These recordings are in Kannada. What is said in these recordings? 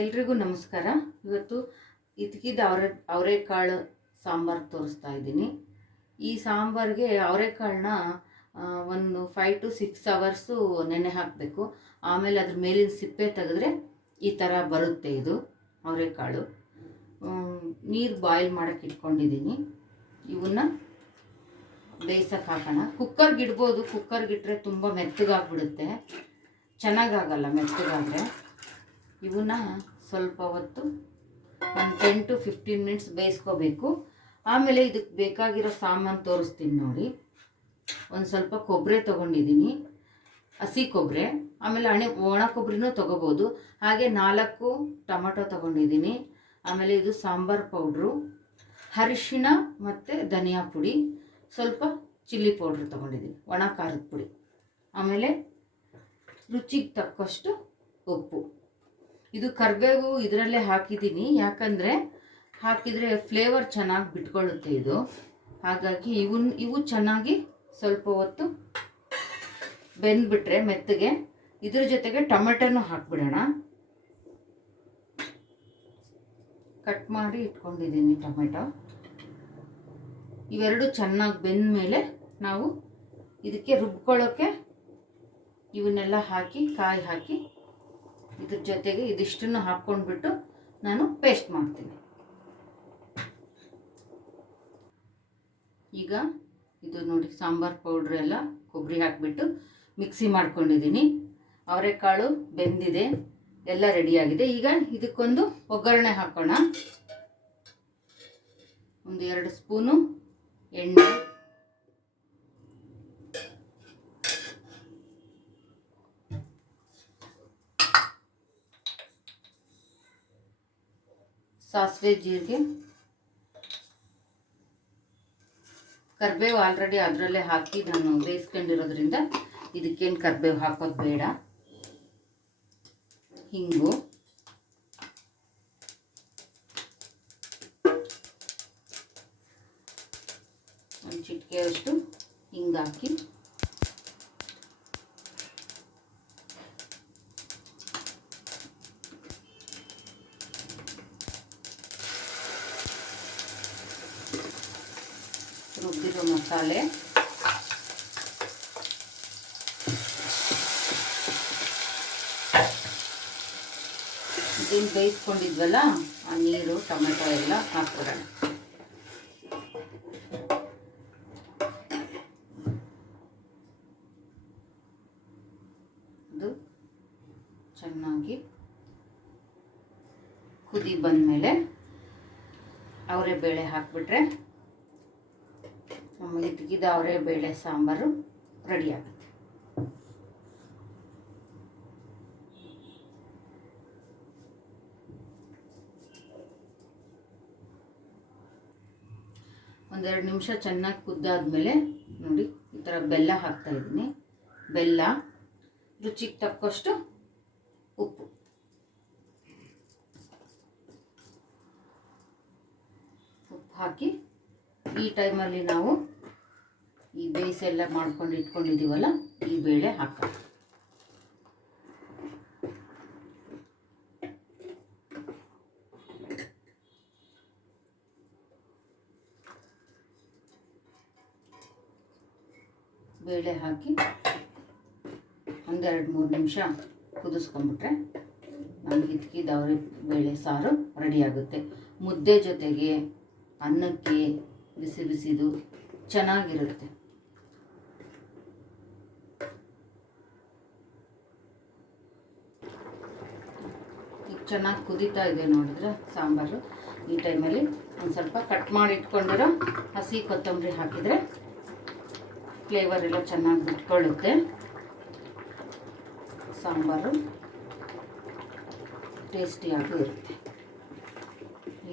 ಎಲ್ರಿಗೂ ನಮಸ್ಕಾರ. ಇವತ್ತು ಇದ್ಕಿದ ಅವರೆಕಾಳು ಸಾಂಬಾರು ತೋರಿಸ್ತಾ ಇದ್ದೀನಿ. ಈ ಸಾಂಬಾರಿಗೆ ಅವರೆಕಾಳನ್ನ ಒಂದು 5 to 6 ಅವರ್ಸು ನೆನೆ ಹಾಕಬೇಕು. ಆಮೇಲೆ ಅದ್ರ ಮೇಲಿನ ಸಿಪ್ಪೆ ತೆಗೆದ್ರೆ ಈ ಥರ ಬರುತ್ತೆ. ಇದು ಅವರೆಕಾಳು ನೀರು ಬಾಯ್ಲ್ ಮಾಡೋಕ್ಕೆ ಇಟ್ಕೊಂಡಿದ್ದೀನಿ. ಇವನ್ನ ಬೇಯಿಸೋಕೆ ಹಾಕೋಣ. ಕುಕ್ಕರ್ಗೆ ಇಡ್ಬೋದು. ಕುಕ್ಕರ್ಗೆ ಇಟ್ಟರೆ ತುಂಬ ಮೆತ್ತಗಾಗ್ಬಿಡುತ್ತೆ, ಚೆನ್ನಾಗಾಗಲ್ಲ ಮೆತ್ತಗಾದರೆ. ಇವನ್ನ ಸ್ವಲ್ಪ ಹೊತ್ತು ಒಂದು 10 to 15 ಮಿನಿಟ್ಸ್ ಬೇಯಿಸ್ಕೋಬೇಕು. ಆಮೇಲೆ ಇದಕ್ಕೆ ಬೇಕಾಗಿರೋ ಸಾಮಾನು ತೋರಿಸ್ತೀನಿ ನೋಡಿ. ಒಂದು ಸ್ವಲ್ಪ ಕೊಬ್ಬರಿ ತೊಗೊಂಡಿದ್ದೀನಿ, ಹಸಿ ಕೊಬ್ಬರಿ. ಆಮೇಲೆ ಒಣ ಕೊಬ್ಬರಿನೂ ತೊಗೋಬೋದು. ಹಾಗೆ 4 ಟೊಮಟೊ ತೊಗೊಂಡಿದ್ದೀನಿ. ಆಮೇಲೆ ಇದು ಸಾಂಬಾರು ಪೌಡ್ರು, ಅರಿಶಿಣ ಮತ್ತು ಧನಿಯಾ ಪುಡಿ, ಸ್ವಲ್ಪ ಚಿಲ್ಲಿ ಪೌಡ್ರ್ ತೊಗೊಂಡಿದ್ದೀನಿ, ಒಣ ಖಾರದ ಪುಡಿ. ಆಮೇಲೆ ರುಚಿಗೆ ತಕ್ಕಷ್ಟು ಉಪ್ಪು. ಇದು ಕರಿಬೇವು ಇದರಲ್ಲೇ ಹಾಕಿದ್ದೀನಿ, ಯಾಕಂದರೆ ಹಾಕಿದರೆ ಫ್ಲೇವರ್ ಚೆನ್ನಾಗಿ ಬಿಟ್ಕೊಳ್ಳುತ್ತೆ ಇದು. ಹಾಗಾಗಿ ಇವು ಚೆನ್ನಾಗಿ ಸ್ವಲ್ಪ ಹೊತ್ತು ಬೆಂದ್ಬಿಟ್ರೆ ಮೆತ್ತಗೆ, ಇದ್ರ ಜೊತೆಗೆ ಟೊಮೆಟೊನೂ ಹಾಕ್ಬಿಡೋಣ. ಕಟ್ ಮಾಡಿ ಇಟ್ಕೊಂಡಿದ್ದೀನಿ ಟೊಮೆಟೊ. ಇವೆರಡು ಚೆನ್ನಾಗಿ ಬೆಂದ ಮೇಲೆ ನಾವು ಇದಕ್ಕೆ ರುಬ್ಕೊಳ್ಳೋಕ್ಕೆ ಇವನ್ನೆಲ್ಲ ಹಾಕಿ, ಕಾಯಿ ಹಾಕಿ, ಇದ್ರ ಜೊತೆಗೆ ಇದಿಷ್ಟನ್ನು ಹಾಕ್ಕೊಂಡ್ಬಿಟ್ಟು ನಾನು ಪೇಸ್ಟ್ ಮಾಡ್ತೀನಿ. ಈಗ ಇದು ನೋಡಿ, ಸಾಂಬಾರು ಪೌಡ್ರ್ ಎಲ್ಲ ಕೊಬ್ಬರಿ ಹಾಕಿಬಿಟ್ಟು ಮಿಕ್ಸಿ ಮಾಡ್ಕೊಂಡಿದ್ದೀನಿ. ಅವರೆಕಾಳು ಬೆಂದಿದೆ, ಎಲ್ಲ ರೆಡಿಯಾಗಿದೆ. ಈಗ ಇದಕ್ಕೊಂದು ಒಗ್ಗರಣೆ ಹಾಕೋಣ. ಒಂದು 2 ಸ್ಪೂನು ಎಣ್ಣೆ, ಸಾಸಿವೆ, ಜೀರಿಗೆ, ಕರಿಬೇವು ಆಲ್ರೆಡಿ ಅದರಲ್ಲೇ ಹಾಕಿ ನಾನು ಬೇಯಿಸ್ಕೊಂಡಿರೋದ್ರಿಂದ ಇದಕ್ಕೇನು ಕರಿಬೇವು ಹಾಕೋದು ಬೇಡ. ಹಿಂಗು, ಒಂದು ಚಿಟಿಕೆಯಷ್ಟು ಹಿಂಗಾಕಿ ರುಬ್ಬಿರೋ ಮಸಾಲೆ, ಇದನ್ನು ಬೇಯಿಸ್ಕೊಂಡಿದ್ವಲ್ಲ ಆ ನೀರು, ಟೊಮೆಟೊ ಎಲ್ಲ ಹಾಕ್ಬಿಡೋಣ. ಅದು ಚೆನ್ನಾಗಿ ಕುದಿ ಬಂದಮೇಲೆ ಅವರೆಬೇಳೆ ಹಾಕಿಬಿಟ್ರೆ ನಮಗೆ ಇದ್ಕಿದ ಅವರೆಬೇಳೆ ಸಾಂಬಾರು ರೆಡಿ ಆಗುತ್ತೆ. ಒಂದೆರಡು ನಿಮಿಷ ಚೆನ್ನಾಗಿ ಕುದ್ದಾದ್ಮೇಲೆ ನೋಡಿ ಈ ಥರ ಬೆಲ್ಲ ಹಾಕ್ತಾ ಇದ್ದೀನಿ. ಬೆಲ್ಲ, ರುಚಿಗೆ ತಕ್ಕಷ್ಟು ಉಪ್ಪು, ಹಾಕಿ ಈ ಟೈಮಲ್ಲಿ ನಾವು ಈ ಬೇಯಿಸೆಲ್ಲ ಮಾಡ್ಕೊಂಡು ಇಟ್ಕೊಂಡಿದ್ದೀವಲ್ಲ ಈ ಬೇಳೆ ಹಾಕೋಣ. ಬೇಳೆ ಹಾಕಿ ಒಂದೆರಡು 3 ನಿಮಿಷ ಕುದಿಸ್ಕೊಂಡ್ಬಿಟ್ರೆ ನಮಗೆ ಇದ್ಕಿದ ಅವರೆಬೇಳೆ ಸಾರು ರೆಡಿಯಾಗುತ್ತೆ. ಮುದ್ದೆ ಜೊತೆಗೆ, ಅನ್ನಕ್ಕೆ ಬಿಸಿ ಬಿಸಿದು ಚೆನ್ನಾಗಿರುತ್ತೆ. ಈಗ ಚೆನ್ನಾಗಿ ಕುದೀತಾ ಇದೆ ನೋಡಿದ್ರೆ ಸಾಂಬಾರು. ಈ ಟೈಮಲ್ಲಿ ಒಂದು ಸ್ವಲ್ಪ ಕಟ್ ಮಾಡಿ ಇಟ್ಕೊಂಡಿರೋ ಹಸಿ ಕೊತ್ತಂಬರಿ ಹಾಕಿದರೆ ಫ್ಲೇವರ್ ಎಲ್ಲ ಚೆನ್ನಾಗಿ ಬಿಟ್ಕೊಳ್ಳುತ್ತೆ. ಸಾಂಬಾರು ಟೇಸ್ಟಿಯಾಗೂ ಇರುತ್ತೆ.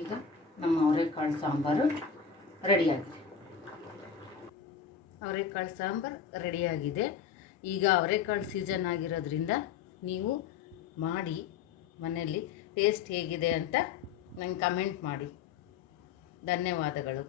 ಈಗ ನಮ್ಮ ಅವರೆಕಾಳು ಸಾಂಬಾರು ರೆಡಿಯಾಗಿದೆ. ಅವರೆಕಾಳು ಸಾಂಬಾರು ರೆಡಿಯಾಗಿದೆ. ಈಗ ಅವರೆಕಾಳು ಸೀಸನ್ ಆಗಿರೋದ್ರಿಂದ ನೀವು ಮಾಡಿ ಮನೆಯಲ್ಲಿ ಟೇಸ್ಟ್ ಹೇಗಿದೆ ಅಂತ ನಂಗೆ ಕಮೆಂಟ್ ಮಾಡಿ. ಧನ್ಯವಾದಗಳು.